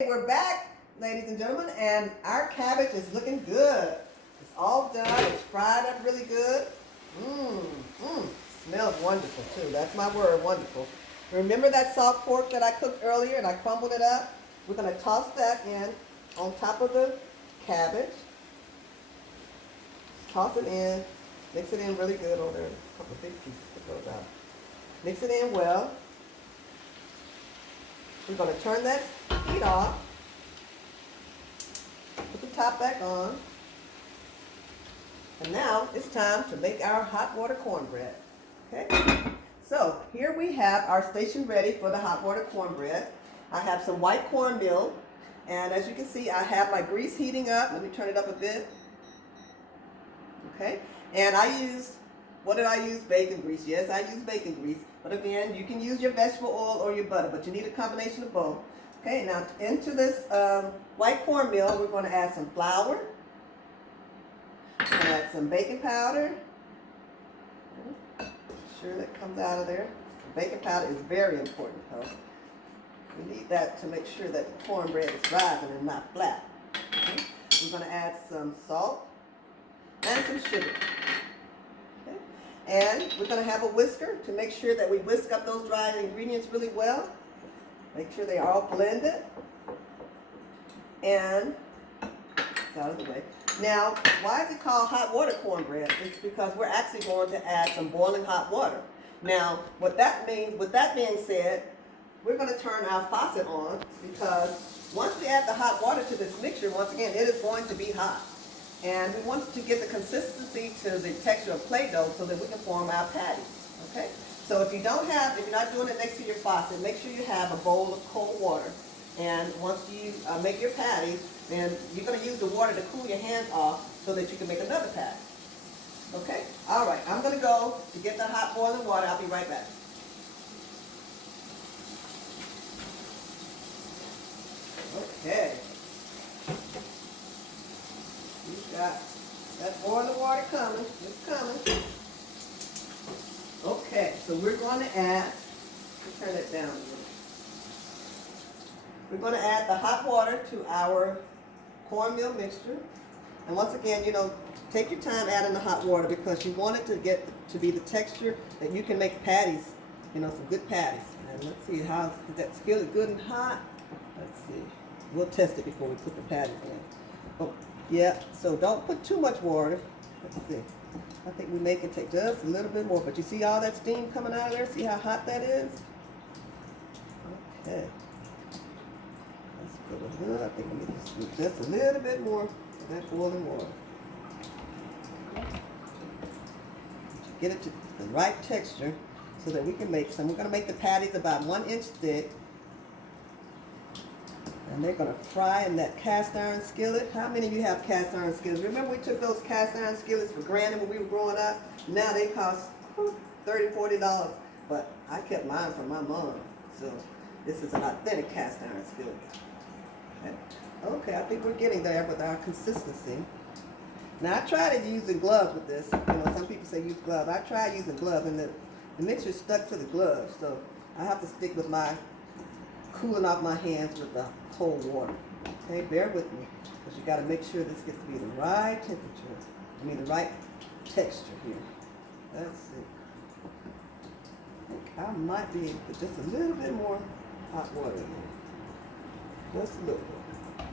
We're back, ladies and gentlemen, and our cabbage is looking good. It's all done. It's fried up really good. Smells wonderful too. That's my word, wonderful. Remember that salt pork that I cooked earlier and I crumbled it up? We're going to toss that in on top of the cabbage. Toss it in. Mix it in really good over there. A couple of big pieces to go down. Mix it in well. We're going to turn that heat off. Put the top back on. And now it's time to make our hot water cornbread. Okay? So here we have our station ready for the hot water cornbread. I have some white cornmeal. And as you can see, I have my grease heating up. Let me turn it up a bit. Okay? And I used, what did I use? Bacon grease. Yes, I use bacon grease. But again, you can use your vegetable oil or your butter, but you need a combination of both. Okay, now into this white cornmeal, we're going to add some flour. We're going to add some baking powder. Make sure that comes out of there. Baking powder is very important because we need that to make sure that the cornbread is rising and not flat. Okay. We're going to add some salt and some sugar. And we're going to have a whisker to make sure that we whisk up those dry ingredients really well. Make sure they are all blended. And it's out of the way. Now, why is it called hot water cornbread? It's because we're actually going to add some boiling hot water. Now, what that means, with that being said, we're going to turn our faucet on because once we add the hot water to this mixture, once again, it is going to be hot. And we want to get the consistency to the texture of Play-Doh so that we can form our patties, okay? So if you're not doing it next to your faucet, make sure you have a bowl of cold water. And once you make your patties, then you're going to use the water to cool your hands off so that you can make another patty. Okay? All right, I'm going to go to get the hot boiling water. I'll be right back. Okay. We've got that boiling water coming. It's coming. Okay, so we're going to add, turn it down a little. We're going to add the hot water to our cornmeal mixture. And once again, take your time adding the hot water because you want it to get to be the texture that you can make patties, some good patties. And let's see, is that skillet good and hot? Let's see. We'll test it before we put the patties in. Oh, yeah, so don't put too much water. Let's see. I think we make it take just a little bit more. But you see all that steam coming out of there? See how hot that is? Okay. Let's put a little, I think we need to do just a little bit more of that boiling water. Get it to the right texture so that we can make some. We're going to make the patties about 1 inch thick. And they're going to fry in that cast iron skillet. How many of you have cast iron skillets? Remember we took those cast iron skillets for granted when we were growing up? Now they cost $30, $40. But I kept mine from my mom. So this is an authentic cast iron skillet. Okay, I think we're getting there with our consistency. Now I tried using gloves with this. Some people say use gloves. I tried using gloves and the mixture stuck to the gloves. So I have to stick with my cooling off my hands with the cold water. Okay, bear with me because you got to make sure this gets to be the right temperature. The right texture here. Let's see. I think I might be able to put just a little bit more hot water in there. Just a little bit.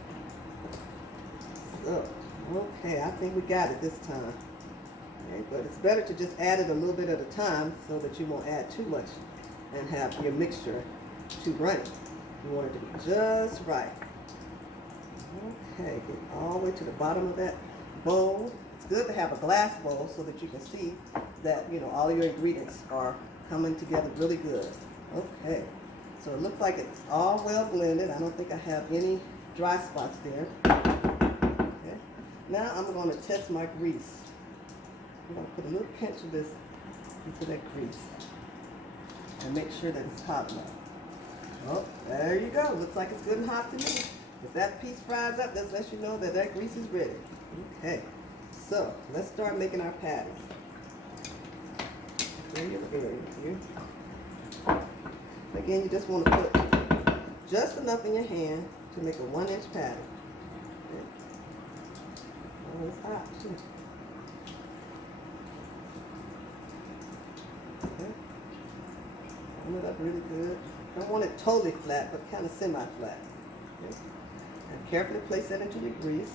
So, okay, I think we got it this time. Okay, but it's better to just add it a little bit at a time so that you won't add too much and have your mixture too runny. You want it to be just right. Okay, get all the way to the bottom of that bowl. It's good to have a glass bowl so that you can see that, all of your ingredients are coming together really good. Okay, so it looks like it's all well blended. I don't think I have any dry spots there. Okay, now I'm going to test my grease. I'm going to put a little pinch of this into that grease and make sure that it's hot enough. Oh, there you go. Looks like it's good and hot to me. If that piece fries up, that lets you know that that grease is ready. Okay, so let's start making our patties. Regular area here. Again, you just want to put just enough in your hand to make a 1-inch patty. Okay. Oh, it's hot too. Okay. Warm it up really good. Don't want it totally flat, but kind of semi-flat. Okay. And carefully place that into your grease.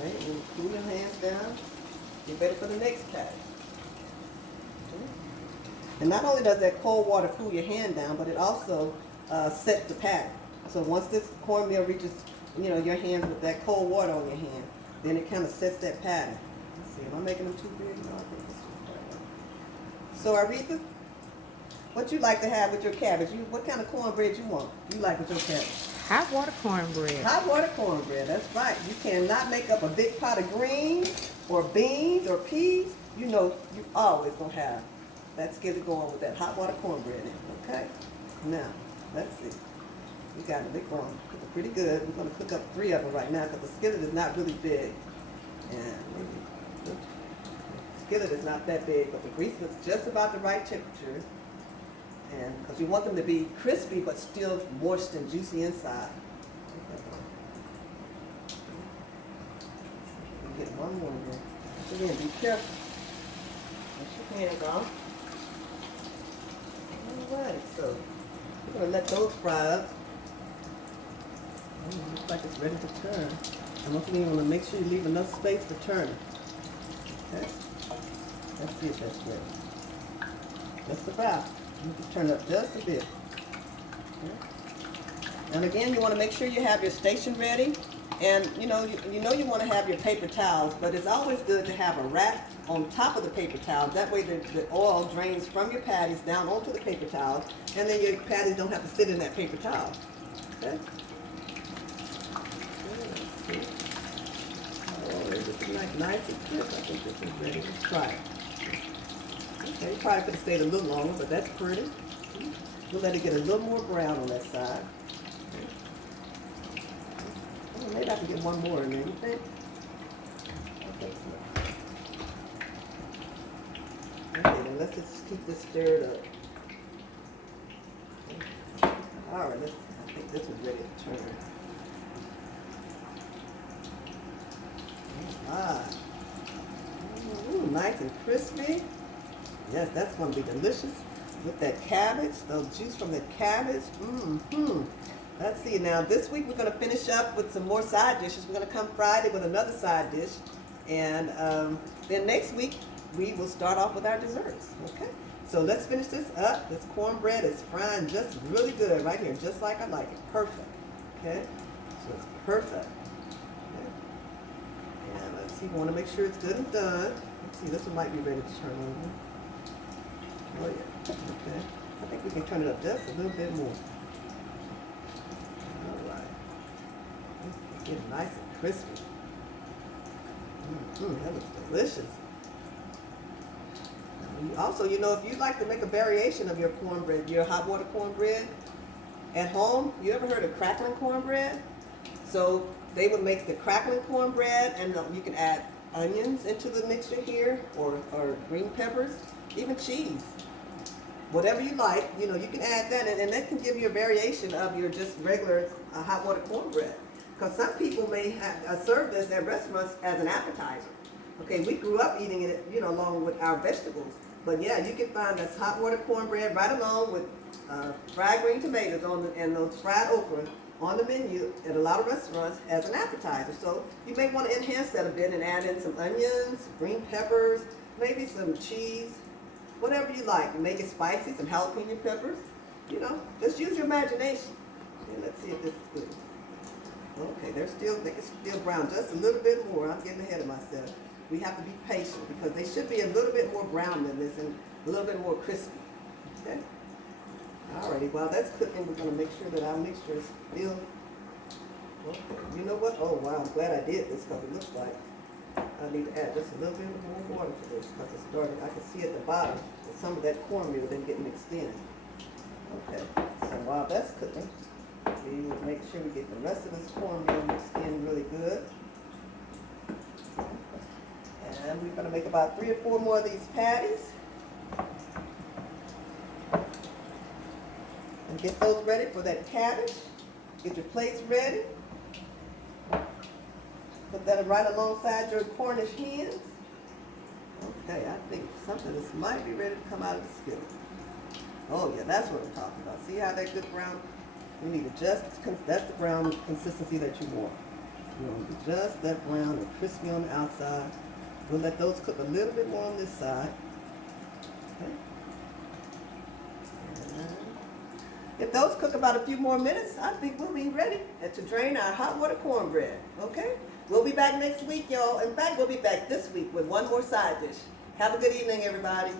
Okay, and cool your hands down. Get ready for the next patty. Okay. And not only does that cold water cool your hand down, but it also sets the patty. So once this cornmeal reaches, your hands with that cold water on your hand, then it kind of sets that patty. Let's see, am I making them too big? No, I think this is right. So Aretha, what you like to have with your cabbage? What kind of cornbread you want? You like with your cabbage? Hot water cornbread. Hot water cornbread, that's right. You cannot make up a big pot of greens or beans or peas. You always gonna have that skillet going with that hot water cornbread in it, okay? Now, let's see. We got it, they're going cooking pretty good. We're gonna cook up 3 of them right now because the skillet is not really big. And maybe, the skillet is not that big, but the grease looks just about the right temperature. And because you want them to be crispy but still moist and juicy inside. Get one more in there. Again, be careful. Wash your hands off. Alright, so we're going to let those fry up. Looks like it's ready to turn. And once again, you want to make sure you leave enough space for turning. Okay? Let's see if that's ready. Just about. You can turn it up just a bit. Okay. And again, you want to make sure you have your station ready. And you want to have your paper towels, but it's always good to have a wrap on top of the paper towel. That way the oil drains from your patties down onto the paper towels, and then your patties don't have to sit in that paper towel. Okay? Oh, it's looking like nice and crisp. I think this is ready. Let's try it. Okay, you probably could have stayed a little longer, but that's pretty. We'll let it get a little more brown on that side. Oh, maybe I can get one more in there, you think? Okay, then let's just keep this stirred up. All right, I think this is ready to turn. Ooh, nice and crispy. Yes, that's going to be delicious with that cabbage, the juice from the cabbage. Let's see, now this week we're going to finish up with some more side dishes. We're going to come Friday with another side dish. And then next week we will start off with our desserts. Okay, so let's finish this up. This cornbread is frying just really good right here, just like I like it. Perfect. Okay, so it's perfect. Okay. And let's see, we want to make sure it's good and done. Let's see, this one might be ready to turn over. Oh yeah, okay. I think we can turn it up just a little bit more. All right. It's getting nice and crispy. That looks delicious. Also, if you'd like to make a variation of your cornbread, your hot water cornbread at home, you ever heard of crackling cornbread? So they would make the crackling cornbread, and you can add onions into the mixture here, or green peppers, even cheese. Whatever you like, you can add that, and that can give you a variation of your just regular hot water cornbread. Because some people may serve this at restaurants as an appetizer. Okay, we grew up eating it, along with our vegetables. But yeah, you can find this hot water cornbread right along with fried green tomatoes and those fried okra on the menu at a lot of restaurants as an appetizer. So you may want to enhance that a bit and add in some onions, green peppers, maybe some cheese, whatever you like. Make it spicy, some jalapeno peppers. Just use your imagination. Okay, let's see if this is good. Okay, they can still brown just a little bit more. I'm getting ahead of myself. We have to be patient because they should be a little bit more brown than this and a little bit more crispy. Okay? Alrighty, while that's cooking, we're going to make sure that our mixture is still, okay. You know what? Oh wow, I'm glad I did this because it looks like I need to add just a little bit more water to this because it's starting. I can see at the bottom that some of that cornmeal didn't get mixed in. Okay, so while that's cooking, we will make sure we get the rest of this cornmeal mixed in really good. And we're going to make about 3 or 4 more of these patties. And get those ready for that cabbage. Get your plates ready. Put that right alongside your Cornish hens. Okay, I think something this might be ready to come out of the skillet. Oh yeah, that's what I'm talking about. See how that good brown? We need to that's the brown consistency that you want. You want just that brown and crispy on the outside. We'll let those cook a little bit more on this side. Okay. And if those cook about a few more minutes, I think we'll be ready to drain our hot water cornbread. Okay? We'll be back next week, y'all. In fact, we'll be back this week with one more side dish. Have a good evening, everybody.